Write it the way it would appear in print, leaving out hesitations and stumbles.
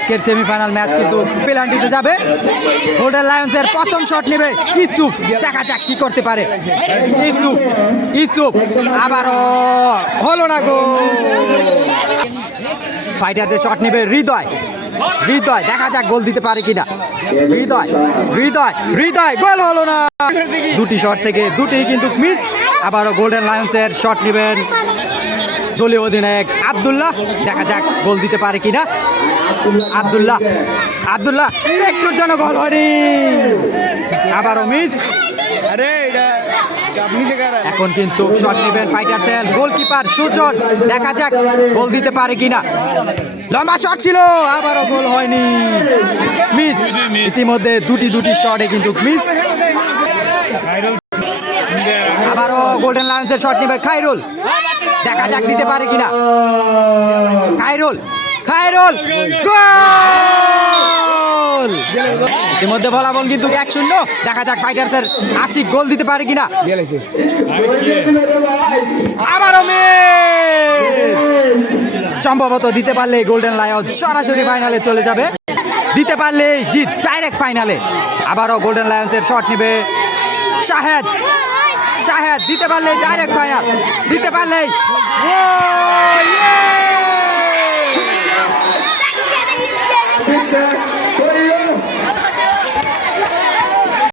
আজকের semifinal match কিন্তু পেনাল্টিতে যাবে। গোল্ডেন লায়ন্সের প্রথম শট নেবে ইউসুফ, দেখা যাক কি করতে পারে ইউসুফ আবারও হলো না গো। ফাইটারদের শট নেবে হৃদয়, দেখা যাক গোল দিতে পারে কিনা। হৃদয় গোল হলো না। দুটি শট থেকে দুটিই কিন্তু মিস। আবারও গোল্ডেন লায়ন্সের শট নেবেন দলীয় অধিনায়ক আব্দুল্লাহ, দেখা যাক গোল দিতে পারে কিনা। আব্দুল্লাহ একটুর জন্য গোল হয়নি, আবারও মিস। এখন কিন্তু শট নেবেন ফাইটারসের গোলকিপার সুজন, দেখা যাক গোল দিতে পারে কিনা। লম্বা শট ছিল, আবারও গোল হয়নি, মিস। ইতিমধ্যে দুটি শটে কিন্তু মিস। আবারও গোল্ডেন লায়ন্সের শট নেবে খায়রুল, দেখা যাক দিতে পারে কিনা। খায়রুল গোল। ইতিমধ্যে ফলাফল কিন্তু 1-0। দেখা যাক ফাইটারসের আশিক গোল দিতে পারে কিনা। আবারও মিস। সম্ভবত দিতে পারলে গোল্ডেন লায়ন্স সরাসরি ফাইনালে চলে যাবে, দিতে পারলেই জিত ডাইরেক্ট ফাইনালে। আবারও গোল্ডেন লায়ন্সের শট নেবে শাহেদ, দিতে পারলে ডাইরেক্ট ফাইনাল, দিতে পারলেই